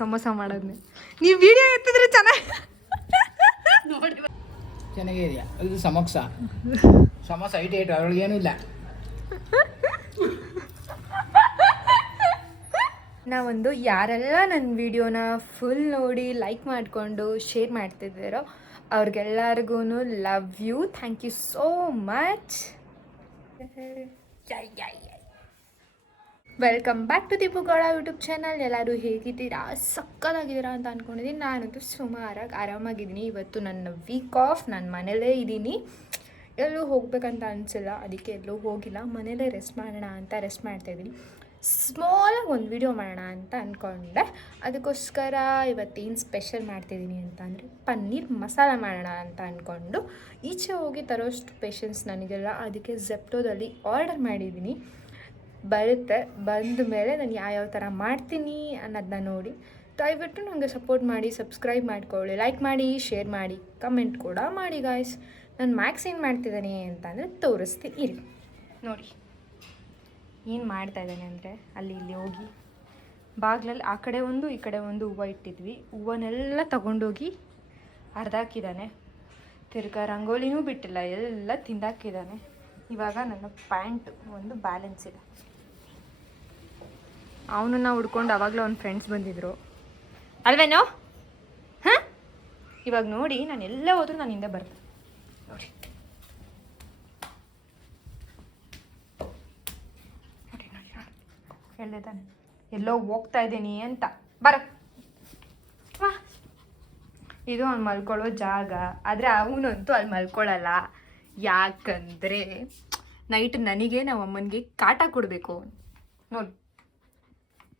ಸಮೋಸ ಮಾಡೋದ್ನೆ. ನೀವು ವಿಡಿಯೋ ಎತ್ತಿದ್ರೆ ಚೆನ್ನಾಗಿ ಚೆನ್ನಾಗೇ ಇದೆಯಾ ಇದು ಸಮೋಸ. ಸಮೋಸ ಐಟ್ ಐಟ್ ಅದ್ರೊಳಗೆ ಏನೂ ಇಲ್ಲ. ನಾವೊಂದು ಯಾರೆಲ್ಲ ನನ್ನ ವಿಡಿಯೋನ ಫುಲ್ ನೋಡಿ ಲೈಕ್ ಮಾಡಿಕೊಂಡು ಶೇರ್ ಮಾಡ್ತಿದ್ದೀರೋ ಅವ್ರಿಗೆಲ್ಲರಿಗೂ love you thank you so much welcome back to Deepu Gowda YouTube channel ಎಲ್ಲರೂ ಹೇಗಿದ್ದೀರಾ? ಸಕ್ಕದಾಗಿದ್ದೀರಾ ಅಂತ ಅಂದ್ಕೊಂಡಿದ್ದೀನಿ ನಾನಂತೂ ಸುಮಾರಾಗಿ ಆರಾಮಾಗಿದ್ದೀನಿ. ಇವತ್ತು ನನ್ನ ವೀಕ್ ಆಫ್ ನಾನು ಮನೇಲೇ ಇದ್ದೀನಿ. ಎಲ್ಲೂ ಹೋಗ್ಬೇಕಂತ ಅನಿಸಿಲ್ಲ. ಅದಕ್ಕೆ ಎಲ್ಲೂ ಹೋಗಿಲ್ಲ. ಮನೇಲೇ ರೆಸ್ಟ್ ಮಾಡೋಣ ಅಂತ ರೆಸ್ಟ್ ಮಾಡ್ತಾಯಿದ್ದೀನಿ ಸ್ಮಾಲಾಗಿ ಒಂದು ವಿಡಿಯೋ ಮಾಡೋಣ ಅಂತ ಅಂದ್ಕೊಂಡೆ ಅದಕ್ಕೋಸ್ಕರ ಇವತ್ತೇನು ಸ್ಪೆಷಲ್ ಮಾಡ್ತಿದ್ದೀನಿ ಅಂತ ಅಂದರೆ ಪನ್ನೀರ್ ಮಸಾಲ ಮಾಡೋಣ ಅಂತ ಅಂದ್ಕೊಂಡು ಈಚೆ ಹೋಗಿ ತರೋಷ್ಟು ಪೇಷನ್ಸ್ ನನಗೆಲ್ಲ. ಅದಕ್ಕೆ ಜೆಪ್ಟೋದಲ್ಲಿ ಆರ್ಡರ್ ಮಾಡಿದ್ದೀನಿ. ಬರುತ್ತೆ. ಬಂದ ಮೇಲೆ ನಾನು ಯಾವ್ಯಾವ ಥರ ಮಾಡ್ತೀನಿ ಅನ್ನೋದನ್ನ ನೋಡಿ. ದಯವಿಟ್ಟು ನನಗೆ ಸಪೋರ್ಟ್ ಮಾಡಿ ಸಬ್ಸ್ಕ್ರೈಬ್ ಮಾಡ್ಕೊಳ್ಳಿ ಲೈಕ್ ಮಾಡಿ ಶೇರ್ ಮಾಡಿ ಕಮೆಂಟ್ ಕೂಡ ಮಾಡಿ ಗಾಯ್ಸ್ ನಾನು ಮ್ಯಾಕ್ಸ್ ಏನು ಮಾಡ್ತಿದ್ದಾನೆ ಅಂತಂದರೆ ತೋರಿಸ್ತೀನಿ. ಇರಿ ನೋಡಿ, ಏನು ಮಾಡ್ತಾ ಇದ್ದಾನೆ ಅಂದರೆ ಅಲ್ಲಿ ಇಲ್ಲಿ ಹೋಗಿ ಬಾಗಿಲಲ್ಲಿ ಆ ಕಡೆ ಒಂದು, ಈ ಕಡೆ ಒಂದು ಹೂವು ಇಟ್ಟಿದ್ವಿ. ಹೂವನ್ನೆಲ್ಲ ತಗೊಂಡೋಗಿ ಅರ್ಧಾಕಿದ್ದಾನೆ ತಿರ್ಗಾ ರಂಗೋಲಿನೂ ಬಿಟ್ಟಿಲ್ಲ, ಎಲ್ಲ ತಿಂದಾಕಿದ್ದಾನೆ. ಇವಾಗ ನನ್ನ ಪ್ಯಾಂಟ್ ಒಂದು ಬ್ಯಾಲೆನ್ಸ್ ಇದೆ. ಅವನನ್ನ ಹುಡ್ಕೊಂಡು ಅವಾಗಲೇ ಅವ್ನ ಫ್ರೆಂಡ್ಸ್ ಬಂದಿದ್ರು. ಅಲ್ವೇನೋ? ಹಾಂ? ಇವಾಗ ನೋಡಿ ನಾನು ಎಲ್ಲ ಹೋದ್ರೂ ನಾನು ಹಿಂದೆ ಬರ್ತೀನಿ. ನೋಡಿ. ನೋಡಿ ನೋಡಿ ನೋಡಿ. ಹೇಳ್ದೆ ತಾನೆ. ಎಲ್ಲೋ ಹೋಗ್ತಾ ಇದ್ದೀನಿ ಅಂತ. ಬರ. ಇದು ಅವ್ನು ಮಲ್ಕೊಳ್ಳೋ ಜಾಗ. ಆದರೆ ಅವನಂತೂ ಅಲ್ಲಿ ಮಲ್ಕೊಳ್ಳಲ್ಲ. ಯಾಕಂದರೆ ನೈಟ್ ನನಗೆ ನಮ್ಮ ಅಮ್ಮನಿಗೆ ಕಾಟ ಕೊಡಬೇಕು. ನೋಡಿ.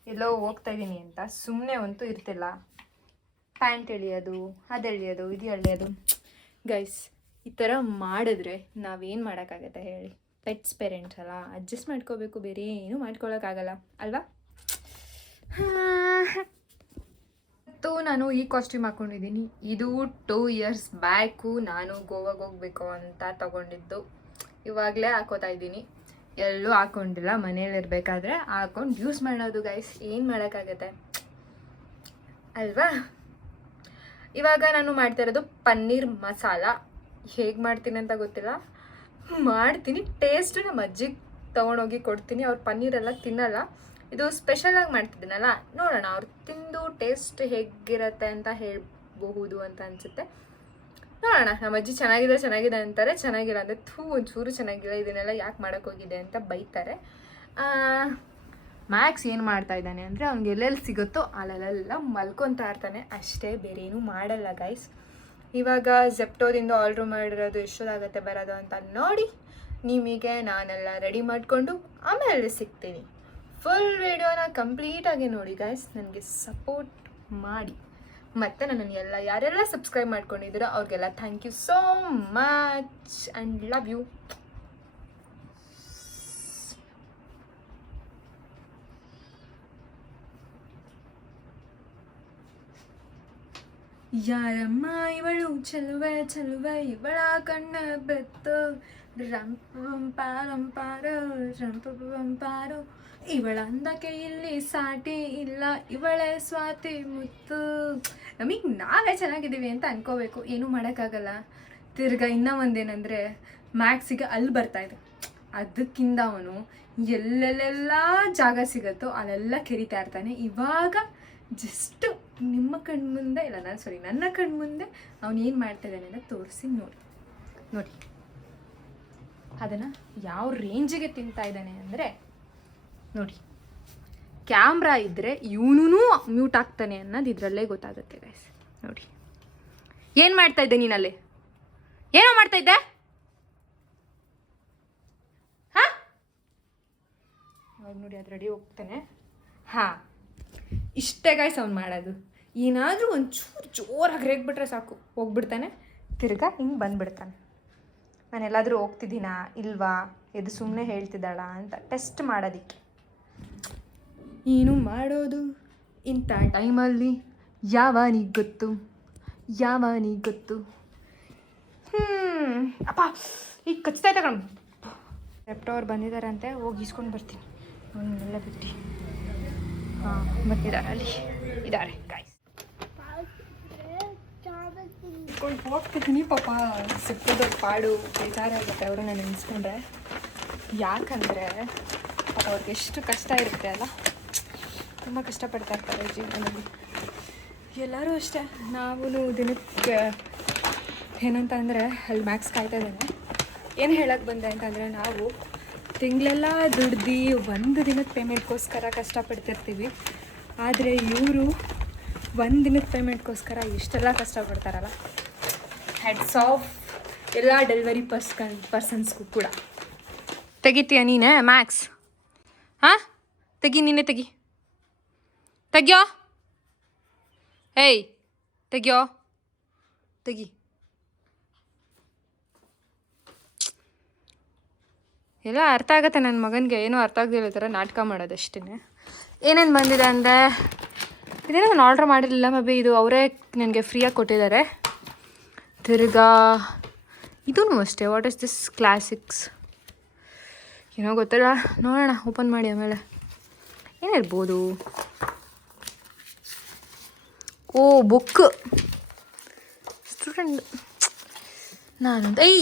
ಎಲ್ಲೋ ಹೋಗ್ತಾ ಇದ್ದೀನಿ ಅಂತ ಸುಮ್ಮನೆ ಅಂತೂ ಇರ್ತಿಲ್ಲ. ಪ್ಯಾಂಟ್ ಎಳಿಯೋದು, ಅದು ಎಳಿಯೋದು, ಇದು ಎಳಿಯೋದು. ಗೈಸ್ ಈ ಥರ ಮಾಡಿದ್ರೆ ನಾವೇನು ಮಾಡೋಕ್ಕಾಗತ್ತೆ ಹೇಳಿ? ಪೆಟ್ಸ್ ಪೇರೆಂಟ್ಸ್ ಅಲ್ಲ ಅಡ್ಜಸ್ಟ್ ಮಾಡ್ಕೋಬೇಕು ಬೇರೆ ಏನೂ ಮಾಡ್ಕೊಳ್ಳೋಕ್ಕಾಗಲ್ಲ ಅಲ್ವಾ ಮತ್ತು ನಾನು ಈ ಕಾಸ್ಟ್ಯೂಮ್ ಹಾಕೊಂಡಿದ್ದೀನಿ. ಇದು ಟೂ ಇಯರ್ಸ್ ಬ್ಯಾಕು ನಾನು ಗೋವಾಗೆ ಹೋಗ್ಬೇಕು ಅಂತ ತಗೊಂಡಿದ್ದು. ಇವಾಗಲೇ ಹಾಕೋತಾ ಇದ್ದೀನಿ. ಎಲ್ಲೂ ಹಾಕೊಂಡಿಲ್ಲ ಮನೇಲಿ ಇರಬೇಕಾದ್ರೆ ಹಾಕೊಂಡು ಯೂಸ್ ಮಾಡೋದು ಗೈಸ್ ಏನು ಮಾಡೋಕ್ಕಾಗತ್ತೆ? ಅಲ್ವಾ? ಇವಾಗ ನಾನು ಮಾಡ್ತಾ ಇರೋದು ಪನ್ನೀರ್ ಮಸಾಲ. ಹೇಗೆ ಮಾಡ್ತೀನಿ ಅಂತ ಗೊತ್ತಿಲ್ಲ. ಮಾಡ್ತೀನಿ. ಟೇಸ್ಟು ನಮ್ಮ ಅಜ್ಜಿಗೆ ತೊಗೊಂಡೋಗಿ ಕೊಡ್ತೀನಿ. ಅವ್ರು ಪನ್ನೀರೆಲ್ಲ ತಿನ್ನಲ್ಲ. ಇದು ಸ್ಪೆಷಲಾಗಿ ಮಾಡ್ತಿದ್ದೀನಲ್ಲ, ನೋಡೋಣ ಅವ್ರು ತಿಂದು ಟೇಸ್ಟ್ ಹೇಗಿರತ್ತೆ ಅಂತ ಹೇಳಬಹುದು ಅಂತ ಅನಿಸುತ್ತೆ. ನೋಡೋಣ, ನಮ್ಮ ಅಜ್ಜಿ ಚೆನ್ನಾಗಿದೆ ಚೆನ್ನಾಗಿದೆ ಅಂತಾರೆ, ಚೆನ್ನಾಗಿಲ್ಲ ಅಂದರೆ ಥೂ, ಒಂಚೂರು ಚೆನ್ನಾಗಿಲ್ಲ, ಇದನ್ನೆಲ್ಲ ಯಾಕೆ ಮಾಡೋಕ್ಕೋಗಿದೆ ಅಂತ ಬೈತಾರೆ. ಮ್ಯಾಕ್ಸ್ ಏನು ಮಾಡ್ತಾ ಇದ್ದಾನೆ ಅಂದರೆ ಅವ್ನಿಗೆ ಎಲ್ಲೆಲ್ಲಿ ಸಿಗುತ್ತೋ ಅಲ್ಲೆಲ್ಲ ಮಲ್ಕೊತಾ ಇರ್ತಾನೆ. ಅಷ್ಟೇ ಬೇರೆ ಏನೂ ಮಾಡಲ್ಲ ಗೈಸ್ ಇವಾಗ ಜೆಪ್ಟೋದಿಂದ ಆರ್ಡ್ರ್ ಮಾಡಿರೋದು ಎಷ್ಟೋದಾಗತ್ತೆ ಬರೋದು ಅಂತ ನೋಡಿ, ನಿಮಗೆ ನಾನೆಲ್ಲ ರೆಡಿ ಮಾಡಿಕೊಂಡು ಆಮೇಲೆ ಸಿಗ್ತೀನಿ. ಫುಲ್ ವಿಡಿಯೋನ ಕಂಪ್ಲೀಟಾಗಿ ನೋಡಿ ಗೈಸ್ ನನಗೆ ಸಪೋರ್ಟ್ ಮಾಡಿ. ಮತ್ತು ನನ್ನನ್ನು ಎಲ್ಲ, ಯಾರೆಲ್ಲ ಸಬ್ಸ್ಕ್ರೈಬ್ ಮಾಡ್ಕೊಂಡಿದ್ದೀರೋ ಅವ್ರಿಗೆಲ್ಲ thank you so much and love you ಯಾರಮ್ಮ ಇವಳು? ಚೆಲುವೆ ಚೆಲುವೆ, ಇವಳ ಕಣ್ಣ ಬೆತ್ತು. ರಂಪಾರೋ ರಂಪಾರೋ. ಇವಳ ಅಂದಕ್ಕೆ ಇಲ್ಲಿ ಸಾಟಿ ಇಲ್ಲ, ಇವಳೆ ಸ್ವಾತಿ ಮುತ್ತು. ನಮಗೆ ನಾವೇ ಚೆನ್ನಾಗಿದ್ದೀವಿ ಅಂತ ಅನ್ಕೋಬೇಕು. ಏನೂ ಮಾಡೋಕ್ಕಾಗಲ್ಲ. ತಿರ್ಗ ಇನ್ನೂ ಒಂದೇನೆಂದರೆ ಮ್ಯಾಕ್ಸಿಗೆ ಅಲ್ಲಿ ಬರ್ತಾ ಇದೆ. ಅದಕ್ಕಿಂತ ಅವನು ಎಲ್ಲೆಲ್ಲೆಲ್ಲ ಜಾಗ ಸಿಗುತ್ತೋ ಅಲ್ಲೆಲ್ಲ ಕೆರಿತಾ ಇರ್ತಾನೆ. ಇವಾಗ ಜಸ್ಟ್ ನಿಮ್ಮ ಕಣ್ಮುಂದೆ, ಇಲ್ಲ ನಾನು ಸಾರಿ ನನ್ನ ಕಣ್ಮುಂದೆ ಅವನು ಏನು ಮಾಡ್ತಾ ಇದ್ದಾನೆ ಅಂತ ತೋರಿಸಿ ನೋಡಿ. ನೋಡಿ. ಅದನ್ನು ಯಾವ ರೇಂಜಿಗೆ ತಿಂತಾ ಇದ್ದಾನೆ ಅಂದರೆ ನೋಡಿ. ಕ್ಯಾಮ್ರಾ ಇದ್ದರೆ ಇವನೂ ಮ್ಯೂಟ್ ಆಗ್ತಾನೆ ಅನ್ನೋದು ಇದರಲ್ಲೇ ಗೊತ್ತಾಗುತ್ತೆ ಗೈಸ್ ನೋಡಿ. ಏನು ಮಾಡ್ತಾ ಇದ್ದೆ ನೀನಲ್ಲಿ? ಏನೋ ಮಾಡ್ತಾ ಇದ್ದೆ? ಹಾಂ? ನೋಡಿ, ಅದು ರೆಡಿ ಹೋಗ್ತಾನೆ. ಹಾಂ. ಇಷ್ಟೇ ಗಾಯ್ಸ್ ಅವ್ನು ಮಾಡೋದು. ಏನಾದರೂ ಒಂಚೂರು ಜೋರಾಗಿ ರೇಗ್ಬಿಟ್ರೆ ಸಾಕು. ಹೋಗ್ಬಿಡ್ತಾನೆ. ತಿರ್ಗಾ ಹಿಂಗೆ ಬಂದ್ಬಿಡ್ತಾನೆ. ನಾನು ಎಲ್ಲಾದರೂ ಹೋಗ್ತಿದ್ದೀನಾ, ಇಲ್ವಾ? ಇದು ಸುಮ್ಮನೆ ಹೇಳ್ತಿದ್ದಾಳ ಅಂತ ಟೆಸ್ಟ್ ಮಾಡೋದಕ್ಕೆ. ಏನು ಮಾಡೋದು? ಇಂಥ ಟೈಮಲ್ಲಿ ಯಾವನಿಗೆ ಗೊತ್ತು? ಯಾವನಿಗೆ ಗೊತ್ತು? ಹ್ಞೂ ಅಪ್ಪ ಈಗ ಕಚ್ತಾ ಇದ್ದ ಕಣ. ರೆಪ್ಟೋರ್ ಬಂದಿದ್ದಾರಂತೆ ಹೋಗಿ ಇಸ್ಕೊಂಡು ಬರ್ತೀನಿ. ಅವನ್ನೆಲ್ಲ ಬಿಟ್ಟು ಹಾಂ ಬಂದಿದ್ದಾರೆ ಅಲ್ಲಿ. ಇದ್ದಾರೆ ಗಾಯ್ಸ್ ಹೋಗ್ತಿದ್ದೀನಿ ಪಾಪ. ಸಿಕ್ಕದ ಪಾಡು ಬೇಜಾರಾಗುತ್ತೆ ಅವ್ರನ್ನ ನೆನೆಸ್ಕೊಂಡ್ರೆ. ಯಾಕಂದರೆ ಅವ್ರಿಗೆ ಎಷ್ಟು ಕಷ್ಟ ಇರುತ್ತೆ ಅಲ್ಲ? ತುಂಬ ಕಷ್ಟಪಡ್ತಾ ಇರ್ತಾರೆ ಜೀವನದಲ್ಲಿ. ಎಲ್ಲರೂ ಅಷ್ಟೇ. ನಾವು ದಿನಕ್ಕೆ ಏನಂತ ಅಂದರೆ ಅಲ್ಲಿ ಮ್ಯಾಕ್ಸ್ ಕಾಯ್ತಾ ಇದ್ದಾನೆ. ಏನು ಹೇಳಕ್ಕೆ ಬಂದೆ ಅಂತಂದರೆ ನಾವು ತಿಂಗಳೆಲ್ಲ ದುಡ್ದು ಒಂದು ದಿನದ ಪೇಮೆಂಟ್ಗೋಸ್ಕರ ಕಷ್ಟಪಡ್ತಿರ್ತೀವಿ. ಆದರೆ ಇವರು ಒಂದು ದಿನದ ಪೇಮೆಂಟ್ಗೋಸ್ಕರ ಇಷ್ಟೆಲ್ಲ ಕಷ್ಟಪಡ್ತಾರಲ್ಲ. ಹೆಡ್ಸ್ ಆಫ್ ಎಲ್ಲ ಡೆಲಿವರಿ ಪರ್ಸ್ಕನ್ ಪರ್ಸನ್ಸ್ಗೂ ಕೂಡ. ತೆಗಿತೀಯ ನೀನೇ ಮ್ಯಾಕ್ಸ್ ಹಾಂ? ತೆಗಿ ನೀನೇ ತೆಗಿ. ತೆಗಿಯೋ? ಏಯ್, ತೆಗಿಯೋ? ತೆಗಿ. ಎಲ್ಲ ಅರ್ಥ ಆಗುತ್ತೆ ನನ್ನ ಮಗನಿಗೆ, ಏನೂ ಅರ್ಥ ಆಗದಿರೋ ಥರ ನಾಟಕ ಮಾಡೋದಷ್ಟೇ ಏನೇನು ಬಂದಿದೆ ಅಂದರೆ, ಇದೇನೋ ನಾನು ಆರ್ಡ್ರ್ ಮಾಡಿರಲಿಲ್ಲ ಮಬಿ, ಇದು ಅವರೇ ನನಗೆ ಫ್ರೀಯಾಗಿ ಕೊಟ್ಟಿದ್ದಾರೆ. ತಿರ್ಗಾ ಇದೂ ಅಷ್ಟೇ ವಾಟ್ ಇಸ್ ದಿಸ್ ಕ್ಲಾಸಿಕ್ಸ್ ಏನೋ ಗೊತ್ತಿಲ್ಲ, ನೋಡೋಣ ಓಪನ್ ಮಾಡಿ ಆಮೇಲೆ. ಏನಿರ್ಬೋದು? ಓ, ಬುಕ್. ಸ್ಟೂಡೆಂಟ್ ನಾನು ಐ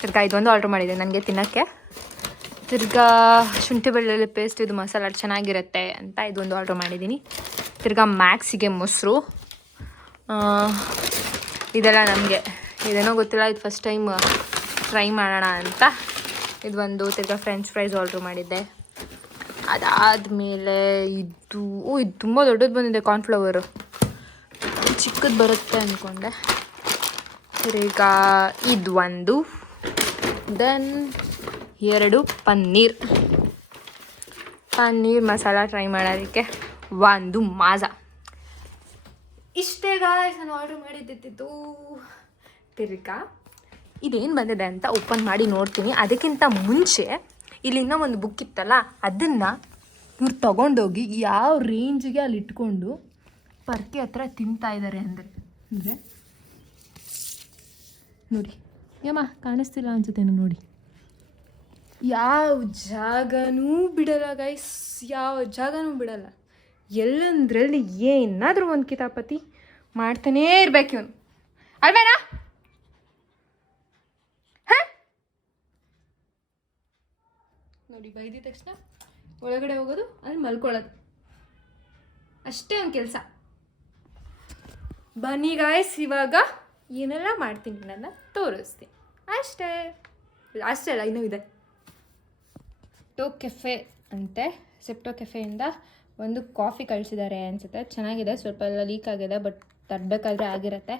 ತಿರ್ಗಾ, ಇದೊಂದು ಆರ್ಡ್ರ್ ಮಾಡಿದೆ ನನಗೆ ತಿನ್ನೋಕ್ಕೆ. ತಿರ್ಗಾ, ಶುಂಠಿ ಬೆಳ್ಳುಳ್ಳಿ ಪೇಸ್ಟ್ ಇದು ಮಸಾಲ ಚೆನ್ನಾಗಿರುತ್ತೆ ಅಂತ ಇದೊಂದು ಆರ್ಡ್ರ್ ಮಾಡಿದ್ದೀನಿ ತಿರ್ಗಾ ಮ್ಯಾಕ್ಸಿಗೆ ಮೊಸರು. ಇದೆಲ್ಲ ನಮಗೆ. ಇದೇನೋ ಗೊತ್ತಿಲ್ಲ, ಇದು ಫಸ್ಟ್ ಟೈಮ್ ಟ್ರೈ ಮಾಡೋಣ ಅಂತ. ಇದು ಒಂದು ತಿರ್ಗಾ ಫ್ರೆಂಚ್ ಫ್ರೈಸ್ ಆರ್ಡ್ರ್ ಮಾಡಿದ್ದೆ. ಅದಾದಮೇಲೆ ಇದು, ಓ, ಇದು ತುಂಬ ದೊಡ್ಡದು ಬಂದಿದೆ ಕಾರ್ನ್ಫ್ಲವರು ಚಿಕ್ಕದು ಬರುತ್ತೆ ಅಂದ್ಕೊಂಡೆ ಈಗ ಇದು ಒಂದು ದೆನ್ ಎರಡು, ಪನ್ನೀರ್. ಪನ್ನೀರ್ ಮಸಾಲ ಟ್ರೈ ಮಾಡೋದಕ್ಕೆ ಒಂದು ಮಾಜಾ. ಇಷ್ಟೇ ನಾನು ಆರ್ಡ್ರ್ ಮಾಡಿದ್ದಿದ್ದು. ತಿರ್ಗಾ, ಇದೇನು ಬಂದಿದೆ ಅಂತ ಓಪನ್ ಮಾಡಿ ನೋಡ್ತೀನಿ. ಅದಕ್ಕಿಂತ ಮುಂಚೆ ಇಲ್ಲಿ ಇನ್ನೂ ಒಂದು ಬುಕ್ ಇತ್ತಲ್ಲ ಅದನ್ನು ಇವ್ರು ತಗೊಂಡೋಗಿ ಯಾವ ರೇಂಜಿಗೆ ಅಲ್ಲಿ ಇಟ್ಕೊಂಡು ಪರ್ಕೆ ಹತ್ರ ತಿಂತಾ ಇದ್ದಾರೆ ಅಂದರೆ. ಅಂದರೆ? ನೋಡಿ ಯಮ್ಮ ಕಾಣಿಸ್ತಿಲ್ಲ ಅನ್ಸುತ್ತೇನು ನೋಡಿ. ಯಾವ ಜಾಗನೂ ಬಿಡಲ್ಲ ಗೈಸ್ ಯಾವ ಜಾಗನೂ ಬಿಡಲ್ಲ. ಎಲ್ಲಂದ್ರಲ್ಲಿ ಏನಾದರೂ ಒಂದು ಕಿತಾಪತಿ ಮಾಡ್ತಾನೇ ಇರ್ಬೇಕು ಇವನು. ಅಲ್ವೇನಾ? ನೋಡಿ, ಬೈದಿದ ತಕ್ಷಣ ಒಳಗಡೆ ಹೋಗೋದು ಅಲ್ಲಿ ಮಲ್ಕೊಳ್ಳೋದು. ಅಷ್ಟೇ ಒಂದು ಕೆಲಸ. ಬನ್ನಿ ಗಾಯ್ಸ್ ಇವಾಗ ಏನೆಲ್ಲ ಮಾಡ್ತೀನಿ ನನ್ನ ತೋರಿಸ್ತೀನಿ. ಅಷ್ಟೇ. ಅಷ್ಟೇ ಅಲ್ಲ, ಇನ್ನೂ ಇದೆ. ಟೋ ಕೆಫೆ ಅಂತೆ. ಸೆಪ್ಟೋ ಕೆಫೆಯಿಂದ ಒಂದು ಕಾಫಿ ಕಳಿಸಿದ್ದಾರೆ ಅನಿಸುತ್ತೆ. ಚೆನ್ನಾಗಿದೆ, ಸ್ವಲ್ಪ ಎಲ್ಲ ಲೀಕ್ ಆಗಿದೆ ಬಟ್ ತರಬೇಕಾದ್ರೆ ಆಗಿರತ್ತೆ.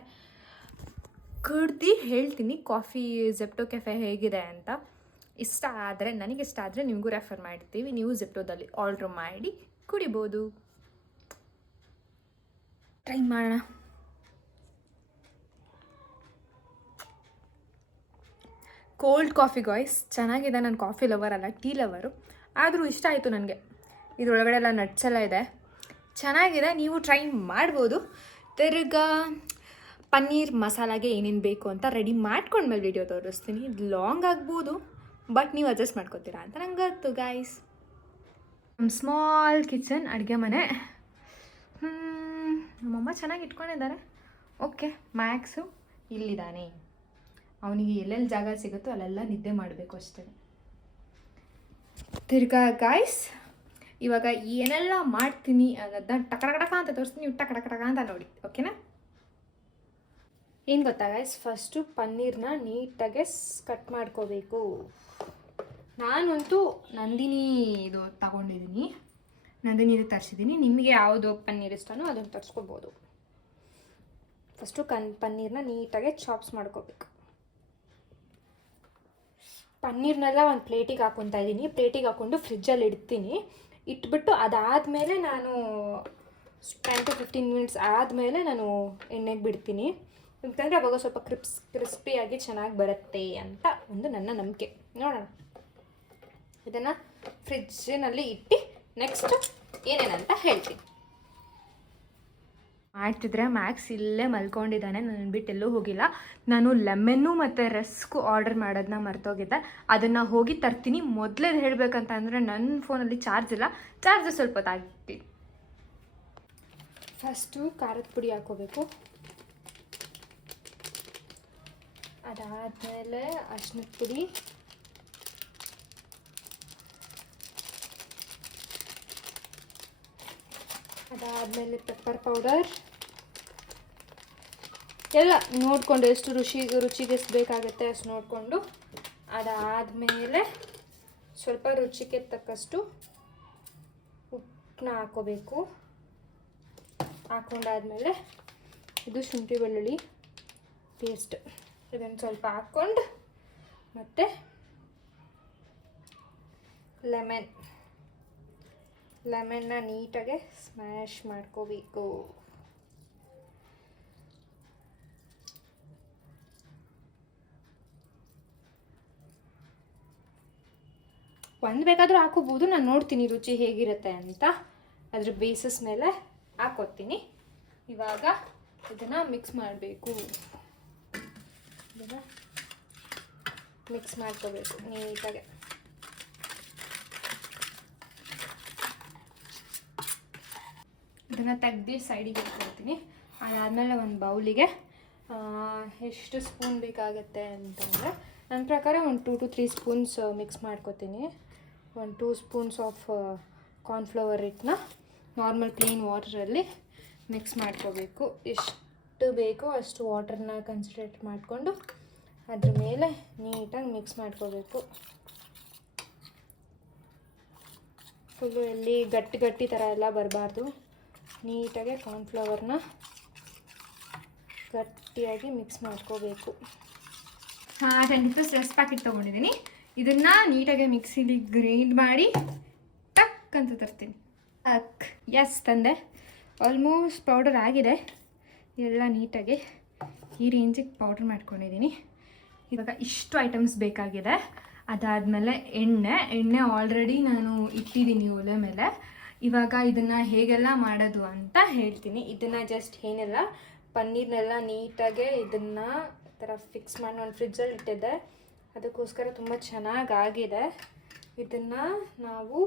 ಕುಡ್ದು ಹೇಳ್ತೀನಿ, ಕಾಫಿ ಸೆಪ್ಟೋ ಕೆಫೆ ಹೇಗಿದೆ ಅಂತ. ಇಷ್ಟ ಆದರೆ ಇಷ್ಟ ಆದರೆ ನಿಮಗೂ ರೆಫರ್ ಮಾಡ್ತೀವಿ. ನೀವು ಜಿಪ್ಟೋದಲ್ಲಿ ಆರ್ಡ್ರ್ ಮಾಡಿ ಕುಡಿಬೋದು. ಟ್ರೈ ಮಾಡೋಣ. ಕೋಲ್ಡ್ ಕಾಫಿ ಗಾಯ್ಸ್ ಚೆನ್ನಾಗಿದೆ ನಾನು ಕಾಫಿ ಲವರ್ ಅಲ್ಲ ಟೀ ಲವರು ಆದರೂ ಇಷ್ಟ ಆಯಿತು ನನಗೆ. ಇದರೊಳಗಡೆ ಎಲ್ಲ ನಟ್ಸ್ ಎಲ್ಲ ಇದೆ. ಚೆನ್ನಾಗಿದೆ, ನೀವು ಟ್ರೈ ಮಾಡ್ಬೋದು. ತಿರ್ಗಾ ಪನ್ನೀರ್ ಮಸಾಲಾಗೆ ಏನೇನು ಬೇಕು ಅಂತ ರೆಡಿ ಮಾಡ್ಕೊಂಡ್ಮೇಲೆ ವಿಡಿಯೋ ತೋರಿಸ್ತೀನಿ. ಇದು ಲಾಂಗ್ ಆಗ್ಬೋದು. ಬಟ್ ನೀವು ಅಡ್ಜಸ್ಟ್ ಮಾಡ್ಕೋತೀರಾ ಅಂತ ನಂಗೆ ಗೊತ್ತು ಗಾಯ್ಸ್ ನಮ್ಮ ಸ್ಮಾಲ್ ಕಿಚನ್ ಅಡುಗೆ ಮನೆ. ಹ್ಞೂ ನಮ್ಮಮ್ಮ ಚೆನ್ನಾಗಿ ಇಟ್ಕೊಂಡಿದ್ದಾರೆ. ಓಕೆ ಮ್ಯಾಕ್ಸು ಇಲ್ಲಿದ್ದಾನೆ. ಅವನಿಗೆ ಎಲ್ಲೆಲ್ಲಿ ಜಾಗ ಸಿಗುತ್ತೋ ಅಲ್ಲೆಲ್ಲ ನಿದ್ದೆ ಮಾಡಬೇಕು ಅಷ್ಟೇ. ತಿರ್ಗಾ ಗಾಯ್ಸ್ ಇವಾಗ ಏನೆಲ್ಲ ಮಾಡ್ತೀನಿ ಅನ್ನೋದನ್ನ ಟಕಡಕಡಕ ಟಕ ಟಕ ಅಂತ ತೋರಿಸ್ತೀನಿ. ನೀವು ಟಕ ಟಕ ಟಕ ಅಂತ ನೋಡಿ ಓಕೆನಾ ಏನು ಗೊತ್ತಾ ಗೈಸ್ ಫಸ್ಟು ಪನ್ನೀರ್ನ ನೀಟಾಗೆ ಕಟ್ ಮಾಡ್ಕೋಬೇಕು. ನಾನಂತೂ ನಂದಿನಿ ಇದು ತಗೊಂಡಿದ್ದೀನಿ ನಂದಿನಿ ಇದು ತರಿಸಿದ್ದೀನಿ ನಿಮಗೆ ಯಾವುದು ಪನ್ನೀರ್ ಇಷ್ಟನೋ ಅದನ್ನು ತರಿಸ್ಕೋಬೋದು. ಫಸ್ಟು ಕನ್ ಪನ್ನೀರನ್ನ ನೀಟಾಗೆ ಚಾಪ್ಸ್ ಮಾಡ್ಕೋಬೇಕು. ಪನ್ನೀರ್ನೆಲ್ಲ ಒಂದು ಪ್ಲೇಟಿಗೆ ಹಾಕೊತಾ ಇದ್ದೀನಿ ಪ್ಲೇಟಿಗೆ ಹಾಕ್ಕೊಂಡು ಫ್ರಿಜ್ಜಲ್ಲಿ ಇಡ್ತೀನಿ. ಇಟ್ಬಿಟ್ಟು ಅದಾದಮೇಲೆ ನಾನು ಟೆನ್ ಟು ಫಿಫ್ಟೀನ್ ಮಿನಿಟ್ಸ್ ಆದಮೇಲೆ ನಾನು ಎಣ್ಣೆಗೆ ಬಿಡ್ತೀನಿ. ಯಾಕಂದರೆ ಅವಾಗ ಸ್ವಲ್ಪ ಕ್ರಿಪ್ಸ್ ಕ್ರಿಸ್ಪಿಯಾಗಿ ಚೆನ್ನಾಗಿ ಬರುತ್ತೆ ಅಂತ ಒಂದು ನನ್ನ ನಂಬಿಕೆ. ನೋಡೋಣ. ಇದನ್ನು ಫ್ರಿಜ್ಜಿನಲ್ಲಿ ಇಟ್ಟು ನೆಕ್ಸ್ಟ್ ಏನೇನಂತ ಹೇಳ್ತೀನಿ. ಮಾಡ್ತಿದ್ರೆ ಮ್ಯಾಕ್ಸ್ ಇಲ್ಲೇ ಮಲ್ಕೊಂಡಿದ್ದಾನೆ. ನನ್ನ ಬಿಟ್ಟು ಎಲ್ಲೂ ಹೋಗಿಲ್ಲ. ನಾನು ಲೆಮನ್ನು ಮತ್ತು ರಸ್ಕು ಆರ್ಡರ್ ಮಾಡೋದನ್ನ ಮರ್ತೋಗಿದ್ದೆ. ಅದನ್ನು ಹೋಗಿ ತರ್ತೀನಿ. ಮೊದಲೇದು ಹೇಳಬೇಕಂತ ಅಂದರೆ ನನ್ನ ಫೋನಲ್ಲಿ ಚಾರ್ಜ್ ಇಲ್ಲ. ಚಾರ್ಜ್ ಸ್ವಲ್ಪ ಹೊತ್ತಾಗ್ತೀನಿ ಫಸ್ಟು ಖಾರದ ಪುಡಿ ಹಾಕೋಬೇಕು. ಅದಾದಮೇಲೆ ಅರ್ಶಿನದ ಪುಡಿ. ಅದಾದಮೇಲೆ ಪೆಪ್ಪರ್ ಪೌಡರ್ ಎಲ್ಲ ನೋಡಿಕೊಂಡು ಎಷ್ಟು ರುಚಿಗೆ ರುಚಿಗೆ ಎಷ್ಟು ಬೇಕಾಗುತ್ತೆ ಅಷ್ಟು ನೋಡಿಕೊಂಡು ಅದಾದಮೇಲೆ ಸ್ವಲ್ಪ ರುಚಿಗೆ ತಕ್ಕಷ್ಟು ಉಪ್ಪನ್ನ ಹಾಕೋಬೇಕು. ಹಾಕೊಂಡಾದಮೇಲೆ ಇದು ಶುಂಠಿ, ಬೆಳ್ಳುಳ್ಳಿ ಪೇಸ್ಟ್ ಇದನ್ನು ಸ್ವಲ್ಪ ಹಾಕ್ಕೊಂಡು ಮತ್ತು ಲೆಮನ್, ಲೆಮನ್ನ ನೀಟಾಗೆ ಸ್ಮ್ಯಾಶ್ ಮಾಡ್ಕೋಬೇಕು. ಒಂದು ಬೇಕಾದರೂ ಹಾಕೋಬೋದು, ನಾನು ನೋಡ್ತೀನಿ ರುಚಿ ಹೇಗಿರುತ್ತೆ ಅಂತ. ಅದ್ರ ಬೇಸಸ್ ಮೇಲೆ ಹಾಕೋತೀನಿ. ಇವಾಗ ಇದನ್ನು ಮಿಕ್ಸ್ ಮಾಡಬೇಕು. ಇದನ್ನು ಮಿಕ್ಸ್ ಮಾಡ್ಕೋಬೇಕು ನೀಟಾಗೆ. ಇದನ್ನು ತೆಗ್ದು ಸೈಡಿಗೆ ಇಟ್ಕೊಳ್ತೀನಿ. ಅದಾದಮೇಲೆ ಒಂದು ಬೌಲಿಗೆ ಎಷ್ಟು ಸ್ಪೂನ್ ಬೇಕಾಗುತ್ತೆ ಅಂತಂದರೆ ನನ್ನ ಪ್ರಕಾರ ಒಂದು two to three spoons mix ಮಾಡ್ಕೊತೀನಿ. ಒಂದು ಟೂ ಸ್ಪೂನ್ಸ್ ಆಫ್ ಕಾರ್ನ್ಫ್ಲವರ್ ಹಿಟ್ಟನ್ನ ನಾರ್ಮಲ್ ಪ್ಲೇನ್ ವಾಟರಲ್ಲಿ ಮಿಕ್ಸ್ ಮಾಡ್ಕೋಬೇಕು. ಎಷ್ಟು ಬೇಕೋ ಅಷ್ಟು ವಾಟರ್ನ ಕನ್ಸಂಟ್ರೇಟ್ ಮಾಡಿಕೊಂಡು ಅದ್ರ ಮೇಲೆ ನೀಟಾಗಿ ಮಿಕ್ಸ್ ಮಾಡ್ಕೋಬೇಕು. ಫುಲ್ಲು ಎಲ್ಲಿ ಗಟ್ಟಿ ಗಟ್ಟಿ ಥರ ಎಲ್ಲ ಬರಬಾರ್ದು. ನೀಟಾಗೆ ಕಾರ್ನ್ಫ್ಲವರ್ನ ಗಟ್ಟಿಯಾಗಿ ಮಿಕ್ಸ್ ಮಾಡ್ಕೋಬೇಕು. ಹಾಂ ಟ್ವೆಂಟಿ ಫಸ್ಟ್ ರೆಸ್ ಪ್ಯಾಕೆಟ್ ತೊಗೊಂಡಿದ್ದೀನಿ. ಇದನ್ನು ನೀಟಾಗಿ ಮಿಕ್ಸಿಲಿ ಗ್ರೈಂಡ್ ಮಾಡಿ ಟಕ್ ಅಂತ ತರ್ತೀನಿ. ಟಕ್ ಎಸ್ ತಂದೆ. ಆಲ್ಮೋಸ್ಟ್ ಪೌಡರ್ ಆಗಿದೆ. ಎಲ್ಲ ನೀಟಾಗಿ ಈ ರೇಂಜಿಗೆ ಪೌಡ್ರ್ ಮಾಡ್ಕೊಂಡಿದ್ದೀನಿ. ಇವಾಗ ಇಷ್ಟು ಐಟಮ್ಸ್ ಬೇಕಾಗಿದೆ. ಅದಾದಮೇಲೆ ಎಣ್ಣೆ. ಎಣ್ಣೆ ಆಲ್ರೆಡಿ ನಾನು ಇಟ್ಟಿದ್ದೀನಿ ಒಲೆ ಮೇಲೆ. ಇವಾಗ ಇದನ್ನು ಹೇಗೆಲ್ಲ ಮಾಡೋದು ಅಂತ ಹೇಳ್ತೀನಿ. ಇದನ್ನು ಜಸ್ಟ್ ಏನೆಲ್ಲ, ಪನ್ನೀರ್ನೆಲ್ಲ ನೀಟಾಗೆ ಇದನ್ನು ಥರ ಫಿಕ್ಸ್ ಮಾಡಿ ಒಂದು ಫ್ರಿಜ್ಜಲ್ಲಿ ಇಟ್ಟಿದ್ದೆ. ಅದಕ್ಕೋಸ್ಕರ ತುಂಬ ಚೆನ್ನಾಗಾಗಿದೆ. ಇದನ್ನು ನಾವು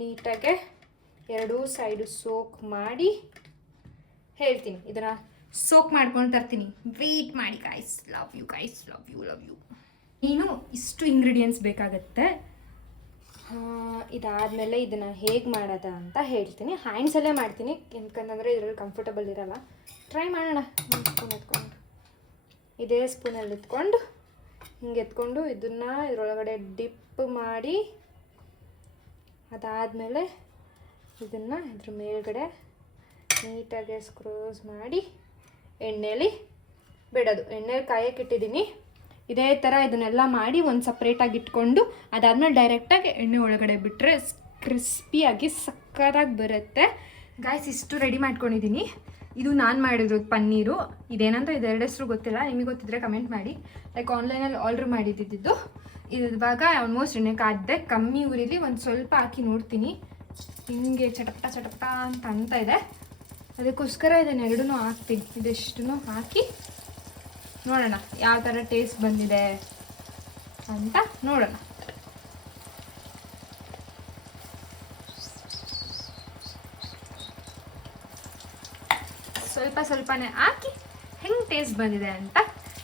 ನೀಟಾಗೆ ಎರಡೂ ಸೈಡು ಸೋಕ್ ಮಾಡಿ ಹೇಳ್ತೀನಿ, ಇದನ್ನು ಸೋಕ್ ಮಾಡ್ಕೊಂಡು ತರ್ತೀನಿ. ವೇಟ್ ಮಾಡಿ guys love you guys love you love you ನೀನು ಇಷ್ಟು ಇಂಗ್ರೀಡಿಯೆಂಟ್ಸ್ ಬೇಕಾಗತ್ತೆ. ಇದಾದಮೇಲೆ ಇದನ್ನು ಹೇಗೆ ಮಾಡೋದ ಅಂತ ಹೇಳ್ತೀನಿ. ಹ್ಯಾಂಡ್ಸಲ್ಲೇ ಮಾಡ್ತೀನಿ. ಯಾಕಂತಂದರೆ ಇದರಲ್ಲಿ ಕಂಫರ್ಟಬಲ್ ಇರಲ್ಲ. ಟ್ರೈ ಮಾಡೋಣ. ಸ್ಪೂನ್ ಎತ್ಕೊಂಡು. ಇದೇ ಸ್ಪೂನಲ್ಲಿ ಎತ್ಕೊಂಡು, ಹಿಂಗೆ ಎತ್ಕೊಂಡು ಇದನ್ನು ಇದರೊಳಗಡೆ ಡಿಪ್ ಮಾಡಿ, ಅದಾದಮೇಲೆ ಇದನ್ನು ಇದ್ರ ಮೇಲ್ಗಡೆ ನೀಟಾಗಿ ಸ್ಕ್ರೋಸ್ ಮಾಡಿ ಎಣ್ಣೆಯಲ್ಲಿ ಬಿಡೋದು. ಎಣ್ಣೆಲಿ ಕಾಯಕ್ಕೆ ಇಟ್ಟಿದ್ದೀನಿ. ಇದೇ ಥರ ಇದನ್ನೆಲ್ಲ ಮಾಡಿ ಒಂದು ಸಪ್ರೇಟಾಗಿ ಇಟ್ಕೊಂಡು ಅದಾದಮೇಲೆ ಡೈರೆಕ್ಟಾಗಿ ಎಣ್ಣೆ ಒಳಗಡೆ ಬಿಟ್ಟರೆ ಕ್ರಿಸ್ಪಿಯಾಗಿ ಸಕ್ಕತ್ತಾಗಿ ಬರುತ್ತೆ. ಗಾಯ್ಸ್ ಇಷ್ಟು ರೆಡಿ ಮಾಡ್ಕೊಂಡಿದ್ದೀನಿ. ಇದು ನಾನು ಮಾಡಿರೋದು ಪನ್ನೀರು. ಇದೇನಂತ ಇದೆರಡು ಹೆಸರು ಗೊತ್ತಿಲ್ಲ. ನಿಮಗೆ ಗೊತ್ತಿದ್ರೆ ಕಮೆಂಟ್ ಮಾಡಿ. ಲೈಕ್ ಆನ್ಲೈನಲ್ಲಿ ಆರ್ಡ್ರ್ ಮಾಡಿದ್ದಿದ್ದು. ಇವಾಗ ಆಲ್ಮೋಸ್ಟ್ ಎಣ್ಣೆ ಕಾದ್ದೆ ಕಮ್ಮಿ ಉರಿಲಿ ಒಂದು ಸ್ವಲ್ಪ ಹಾಕಿ ನೋಡ್ತೀನಿ. ಹಿಂಗೆ ಚಟಪ್ಪ ಚಟಪ್ಪ ಅಂತ ಅಂತ ಇದೆ. ಅದಕ್ಕೋಸ್ಕರ ಇದನ್ನೆರಡೂ ಹಾಕ್ತೀನಿ. ಇದೆಷ್ಟೂ ಹಾಕಿ ನೋಡೋಣ ಯಾವ ಥರ ಟೇಸ್ಟ್ ಬಂದಿದೆ ಅಂತ ನೋಡೋಣ. ಸ್ವಲ್ಪ ಸ್ವಲ್ಪನೇ ಹಾಕಿ ಹೆಂಗೆ ಟೇಸ್ಟ್ ಬಂದಿದೆ ಅಂತ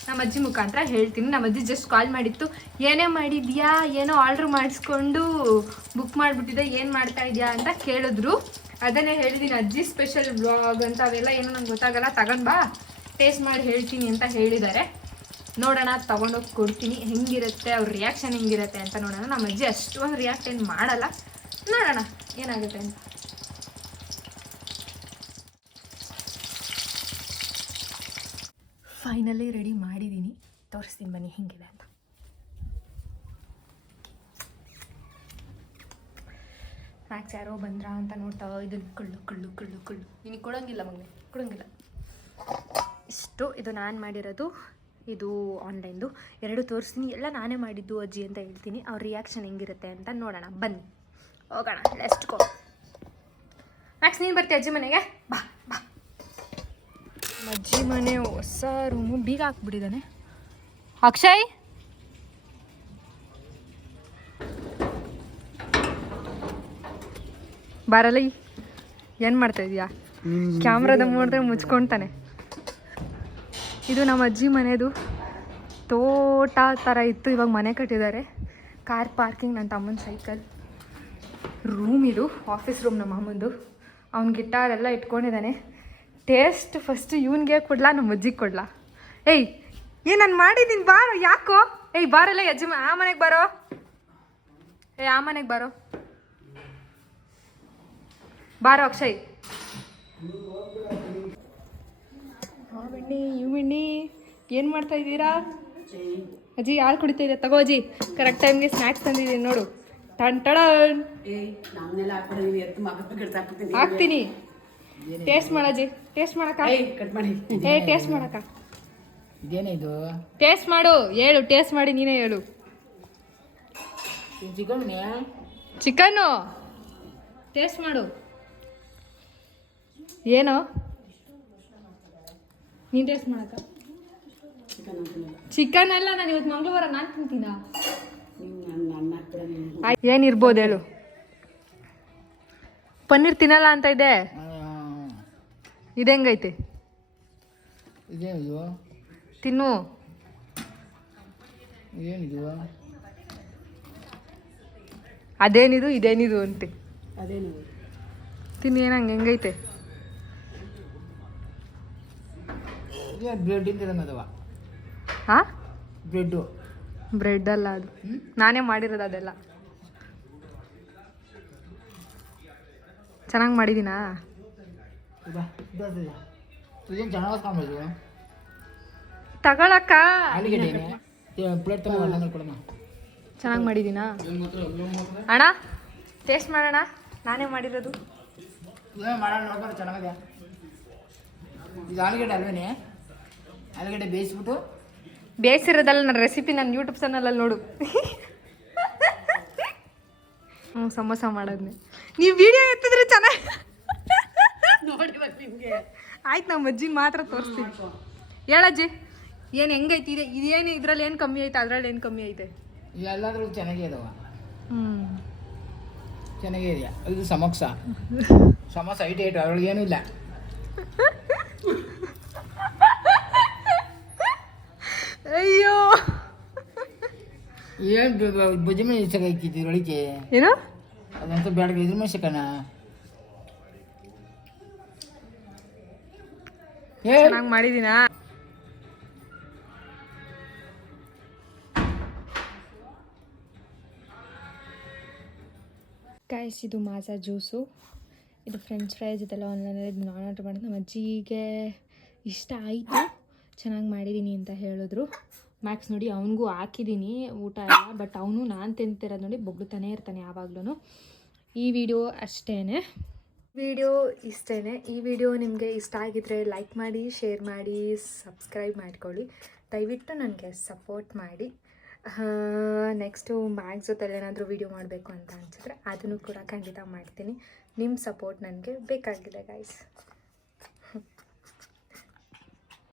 ನಮ್ಮ ಅಜ್ಜಿ ಮುಖಾಂತರ ಹೇಳ್ತೀನಿ. ನಮ್ಮ ಅಜ್ಜಿ ಜಸ್ಟ್ ಕಾಲ್ ಮಾಡಿತ್ತು. ಏನೇ ಮಾಡಿದ್ಯಾ? ಏನೋ ಆರ್ಡ್ರ್ ಮಾಡಿಸ್ಕೊಂಡು ಬುಕ್ ಮಾಡಿಬಿಟ್ಟಿದ್ದೆ ಏನು ಮಾಡ್ತಾ ಇದೆಯಾ? ಅಂತ ಕೇಳಿದ್ರು. ಅದನ್ನೇ ಹೇಳಿದ್ದೀನಿ ಅಜ್ಜಿ ಸ್ಪೆಷಲ್ ಬ್ಲಾಗ್ ಅಂತ ಅವೆಲ್ಲ ಏನು ನಂಗೆ ಗೊತ್ತಾಗಲ್ಲ, ತಗೊಂಡ್ ಬಾ. ಟೇಸ್ಟ್ ಮಾಡಿ ಹೇಳ್ತೀನಿ ಅಂತ ಹೇಳಿದ್ದಾರೆ ನೋಡೋಣ, ತೊಗೊಂಡೋಗಿ ಕೊಡ್ತೀನಿ. ಹೆಂಗಿರುತ್ತೆ, ಅವ್ರ ರಿಯಾಕ್ಷನ್ ಹೆಂಗಿರುತ್ತೆ ಅಂತ ನೋಡೋಣ. ನಮ್ಮ ಅಜ್ಜಿ ಅಷ್ಟೊಂದು ರಿಯಾಕ್ಟ್ ಏನು ಮಾಡಲ್ಲ. ನೋಡೋಣ, ಏನಾಗುತ್ತೆ ಅಂತ. ಫೈನಲಿ ರೆಡಿ ಮಾಡಿದ್ದೀನಿ ತೋರಿಸ್ತೀನಿ ಬನ್ನಿ ಹೆಂಗಿದೆ ಅಂತ ಮ್ಯಾಕ್ಸ್ ಯಾರೋ ಬಂದ್ರಾ ಅಂತ ನೋಡ್ತಾ ಇದನ್ನು ಕಳ್ಳು ಕಳ್ಳು ಕಳ್ಳು ಕಳ್ಳು. ನಿನಗೆ ಕೊಡೋಂಗಿಲ್ಲ ಮಗ್ನೆ ಕೊಡೋಂಗಿಲ್ಲ. ಇಷ್ಟು ಇದು ನಾನು ಮಾಡಿರೋದು. ಇದು ಆನ್ಲೈನ್ದು ಎರಡು ತೋರಿಸ್ತೀನಿ. ಎಲ್ಲ ನಾನೇ ಮಾಡಿದ್ದು ಅಜ್ಜಿ ಅಂತ ಹೇಳ್ತೀನಿ. ಅವ್ರ ರಿಯಾಕ್ಷನ್ ಹೆಂಗಿರುತ್ತೆ ಅಂತ ನೋಡೋಣ. ಬನ್ನಿ. ಹೋಗೋಣ. ಲೆಸ್ಟ್ ಕೋ ಮ್ಯಾಕ್ಸ್ ನೀನು ಬರ್ತೀಯ ಅಜ್ಜಿ ಮನೆಗೆ? ಬಾ ಬಾ. ಅಜ್ಜಿ ಮನೆ ಹೊಸ ರೂಮು ಬೀಗ ಹಾಕ್ಬಿಟ್ಟಿದ್ದಾನೆ. ಅಕ್ಷಯ್? ಬರಲಿ ಏನು ಮಾಡ್ತಾ ಇದೀಯಾ? ಕ್ಯಾಮ್ರಾದ ನೋಡಿದ್ರೆ ಮುಚ್ಕೊಳ್ತಾನೆ ಇದು ನಮ್ಮ ಅಜ್ಜಿ ಮನೆದು ತೋಟ ಥರ ಇತ್ತು, ಇವಾಗ ಮನೆ ಕಟ್ಟಿದ್ದಾರೆ. ಕಾರ್ ಪಾರ್ಕಿಂಗ್ ನನ್ನ ತಮ್ಮನ ಸೈಕಲ್. ರೂಮ್ ಇದು ಆಫೀಸ್ ರೂಮ್ ನಮ್ಮ ಅಮ್ಮಂದು. ಅವ್ನ ಗಿಟಾರ್ ಎಲ್ಲ ಇಟ್ಕೊಂಡಿದ್ದಾನೆ. ಟೇಸ್ಟ್ ಫಸ್ಟ್ ಇವನಿಗೆ ಕೊಡ್ಲಾ, ನಮ್ಮ ಅಜ್ಜಿಗೆ ಕೊಡ್ಲಾ? ಏಯ್, ಏ, ನಾನು ಮಾಡಿದ್ದೀನಿ, ಬಾರೋ, ಯಾಕೋ? ಏಯ್, ಬಾರಲ್ಲ, ಅಜ್ಜಿ ಆ ಮನೆಗೆ ಬಾರೋ. ಏ, ಆ ಮನೆಗೆ ಬಾರೋ. ಬಾರೋ ಅಕ್ಷಯ್. ಬೆಣ್ಣಿ ಇವು ಬೆಣ್ಣಿ ಏನು ಮಾಡ್ತಾ ಇದ್ದೀರಾ? ಅಜ್ಜಿ ಯಾರು ಕುಡಿತಾ ಇದೆ ತಗೋ ಅಜ್ಜಿ ಕರೆಕ್ಟ್ ಟೈಮ್ಗೆ ಸ್ನ್ಯಾಕ್ಸ್ ತಂದಿದ್ದೀನಿ ನೋಡು. ಟನ್ ಟಡನ್. ಹಾಕ್ತೀನಿ. ಟೇಸ್ಟ್ ಮಾಡಜ್ಜಿ ಟೇಸ್ಟ್ ಮಾಡಕ್ಕ? ಕಟ್ ಮಾಡಿ. ಏ ಟೇಸ್ಟ್ ಮಾಡಕ್ಕ? ಇದೇನೇ ಇದು? ಟೇಸ್ಟ್ ಮಾಡು. ಹೇಳು ಟೇಸ್ಟ್ ಮಾಡಿ ನೀನೇ ಹೇಳು ಚಿಕನ್ ಚಿಕನ್ನು? ಟೇಸ್ಟ್ ಮಾಡು. ಏನು? ನೀನು ಟೇಸ್ಟ್ ಮಾಡಕ್ಕ? ಚಿಕನ್ ಅಲ್ಲ ನಾನು ಇವತ್ತು ಮಂಗಳವಾರ ನಾನು ತಿಂತೀನ? ಏನಿರ್ಬೋದು ಹೇಳು. ಪನ್ನೀರ್ ತಿನ್ನಲ್ಲ ಅಂತ ಇದೆ? ಇದೆಂಗೈತೆ ತಿನ್ನು. ಏನಿದು ಅದೇನಿದು ಇದೇನಿದು ಅಂತೆ. ಅದೇನು ತಿನ್ನು ಏನಂಗೆ ಹೆಂಗೈತೆ? ಇದೇ ಬ್ರೆಡ್ ಇಂತಿರಂಗದವ ಹಾ? ಬ್ರೆಡ್ಡು ಬ್ರೆಡ್ ಅಲ್ಲ ಅದು. ನಾನೇ ಮಾಡಿರೋದು ಅದೆಲ್ಲ. ಚೆನ್ನಾಗಿ ಮಾಡಿದ್ದೀನಾ ತಗೊಳಕ್ಕ. ಚೆನ್ನಾಗಿ ಮಾಡಿದ್ದೀನಾ ಅಣ್ಣ ಟೇಸ್ಟ್ ಮಾಡೋಣ. ನಾನೇ ಮಾಡಿರೋದು. ಚೆನ್ನಾಗಿದೆ. ಇದು ಆಲೂಗಡ್ಡೆ ಅಲ್ವೇನೆ? ಆಲೂಗೆಡ್ಡೆ ಬೇಯಿಸ್ಬಿಟ್ಟು. ಬೇಯಿಸಿರೋದಲ್ಲ ನನ್ನ ರೆಸಿಪಿ ನನ್ನ ಯೂಟ್ಯೂಬ್ ಚಾನಲಲ್ಲಿ ನೋಡು. ಹ್ಞೂ ಸಮೋಸ ಮಾಡೋದ್ನೆ. ನೀವು ವಿಡಿಯೋ ಎತ್ತಿದ್ರೆ ಚೆನ್ನಾಗಿ ನಿಮಗೆ. ಆಯ್ತು ನಮ್ಮ ಅಜ್ಜಿ ಮಾತ್ರ ತೋರಿಸ್ತೀನಿ. ಹೇಳಜ್ಜಿ ಏನು ಹೆಂಗೈತಿ? ಇದೆ ಇದೇನು ಇದ್ರಲ್ಲಿ ಏನು ಕಮ್ಮಿ ಐತೆ? ಅದ್ರಲ್ಲಿ ಏನು ಕಮ್ಮಿ ಐತೆ? ಎಲ್ಲಾದ್ರೂ ಚೆನ್ನಾಗೇ ಇದಾವ. ಹ್ಞೂ ಚೆನ್ನಾಗೇ ಇದೆಯಾ? ಇದು ಸಮೋಸ. ಸಮೋಸ ಐಟ್ ಐಟು ಅದ್ರೊಳಗೆ ಏನೂ ಇಲ್ಲ. ಅಯ್ಯೋ. ಏನು ಬುಜ್ಜಿ ಮೇಲೆ ಇಷ್ಟಕ್ಕೆ ಇದ್ರೊಳಗೆ ಏನು? ಅದಂತೂ ಬೇಡ ಇದ್ರ ಮೇಲೆ ಸಿಕ್ಕಣ. ಚೆನ್ನಾಗಿ ಮಾಡಿದ್ದೀನಾ ಗೈಸ್ ಇದು ಮಾಜಾ ಜ್ಯೂಸು. ಇದು ಫ್ರೆಂಚ್ ಫ್ರೈಸ್ ಇದೆಲ್ಲ ಆನ್ಲೈನಲ್ಲಿ ನಾನು ಆರ್ಡರ್ ಮಾಡಿದ್ದು. ನಮ್ಮ ಅಜ್ಜಿಗೆ ಇಷ್ಟ ಆಯಿತು. ಚೆನ್ನಾಗಿ ಮಾಡಿದ್ದೀನಿ ಅಂತ ಹೇಳಿದ್ರು. ಮ್ಯಾಕ್ಸ್ ನೋಡಿ ಅವನಿಗೂ ಹಾಕಿದ್ದೀನಿ ಊಟ ಎಲ್ಲ ಬಟ್ ಅವನು ನಾನು ತಿಂತಿರೋದು ನೋಡಿ ಬೊಗ್ಳುತ್ತಾನೆ ಇರ್ತಾನೆ ಯಾವಾಗ್ಲೂ ಈ ವಿಡಿಯೋ ಅಷ್ಟೇ ವಿಡಿಯೋ ಇಷ್ಟೇ ಈ ವಿಡಿಯೋ ನಿಮಗೆ ಇಷ್ಟ ಆಗಿದ್ರೆ ಲೈಕ್ ಮಾಡಿ ಶೇರ್ ಮಾಡಿ ಸಬ್ಸ್ಕ್ರೈಬ್ ಮಾಡ್ಕೊಳ್ಳಿ. ದಯವಿಟ್ಟು ನನಗೆ ಸಪೋರ್ಟ್ ಮಾಡಿ. ನೆಕ್ಸ್ಟು ಮ್ಯಾಕ್ಸ್ ಜೊತೆಲಿ ಏನಾದರೂ ವಿಡಿಯೋ ಮಾಡಬೇಕು ಅಂತ ಅನಿಸಿದ್ರೆ ಅದನ್ನು ಕೂಡ ಖಂಡಿತ ಮಾಡ್ತೀನಿ. ನಿಮ್ಮ ಸಪೋರ್ಟ್ ನನಗೆ ಬೇಕಾಗಿದೆ ಗೈಸ್